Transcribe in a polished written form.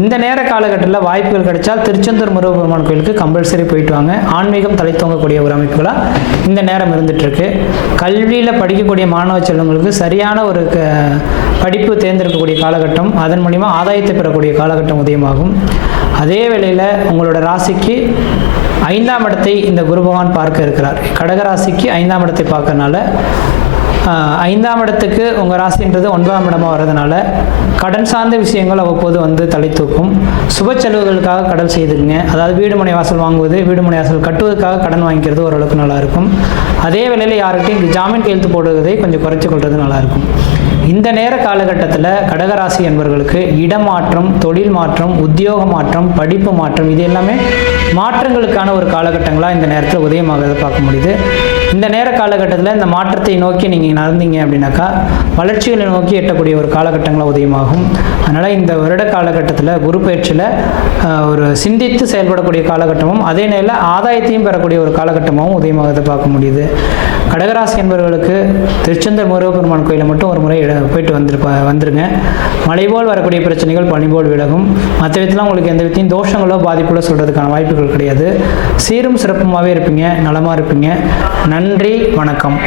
இந்த நேர காலகட்டத்தில் வாய்ப்புகள் கிடைச்சால் திருச்செந்தூர் முருகப்பெருமான் கோயிலுக்கு கம்பல்சரி போயிட்டு வாங்க. ஆன்மீகம் தலை தோங்கக்கூடிய ஒரு அமைப்புகளாக இந்த நேரம் இருந்துகிட்ருக்கு. கல்வியில் படிக்கக்கூடிய மாணவ செல்வங்களுக்கு சரியான ஒரு படிப்பு தேர்ந்தெடுக்கக்கூடிய காலகட்டம், அதன் மூலிமா ஆதாயத்தை பெறக்கூடிய காலகட்டம் உதயமாகும். அதே வேளையில் உங்களோட ராசிக்கு 5ஆம் இடத்தை இந்த குரு பகவான் பார்க்க இருக்கிறார். கடகராசிக்கு 5ஆம் இடத்தை பார்க்கறனால 5ஆம் இடத்துக்கு உங்கள் ராசின்றது 9ஆம் இடமாக வர்றதுனால கடன் சார்ந்த விஷயங்கள் அவ்வப்போது வந்து தலை தூக்கும். சுப செலவுகளுக்காக கடன் செய்துக்குங்க. அதாவது வீடு மனை வாசல் வாங்குவது, வீடு மனை வாசல் கட்டுவதற்காக கடன் வாங்கிக்கிறது ஓரளவுக்கு நல்லாயிருக்கும். அதே வேளையில் யார்கிட்டையும் ஜாமீன் கையெழுத்து போடுவதை கொஞ்சம் குறைச்சி கொள்வது நல்லாயிருக்கும். இந்த நேர காலகட்டத்தில் கடகராசி என்பவர்களுக்கு இடமாற்றம், தொழில் மாற்றம், உத்தியோக மாற்றம், படிப்பு மாற்றம், இது எல்லாமே மாற்றங்களுக்கான ஒரு காலகட்டங்களாக இந்த நேரத்தில் உதயமாகிறத பார்க்க முடியுது. இந்த நேர காலகட்டத்தில் இந்த மாற்றத்தை நோக்கி நீங்கள் நடந்தீங்க அப்படின்னாக்கா வளர்ச்சிகளை நோக்கி எட்டக்கூடிய ஒரு காலகட்டங்களாக உதயமாகும். அதனால் இந்த வருட காலகட்டத்தில் குரு பயிற்சியில் ஒரு சிந்தித்து செயல்படக்கூடிய காலகட்டமும் அதே நேரில் ஆதாயத்தையும் பெறக்கூடிய ஒரு காலகட்டமாகவும் உதயமாகிறத பார்க்க முடியுது. கடகராசி என்பவர்களுக்கு திருச்செந்தூர் முருகப்பெருமான் கோயிலை மட்டும் ஒரு முறை போயிட்டு வந்துருங்க. மழை போல் வரக்கூடிய பிரச்சனைகள் பனி போல் விலகும். மற்ற விதத்தில் உங்களுக்கு எந்த விதத்தையும் தோஷங்களோ பாதிப்புகளோ சொல்கிறதுக்கான வாய்ப்புகள் கிடையாது. சீரும் சிறப்புமாகவே இருப்பீங்க, நலமாக இருப்பீங்க. நன்றி, வணக்கம்.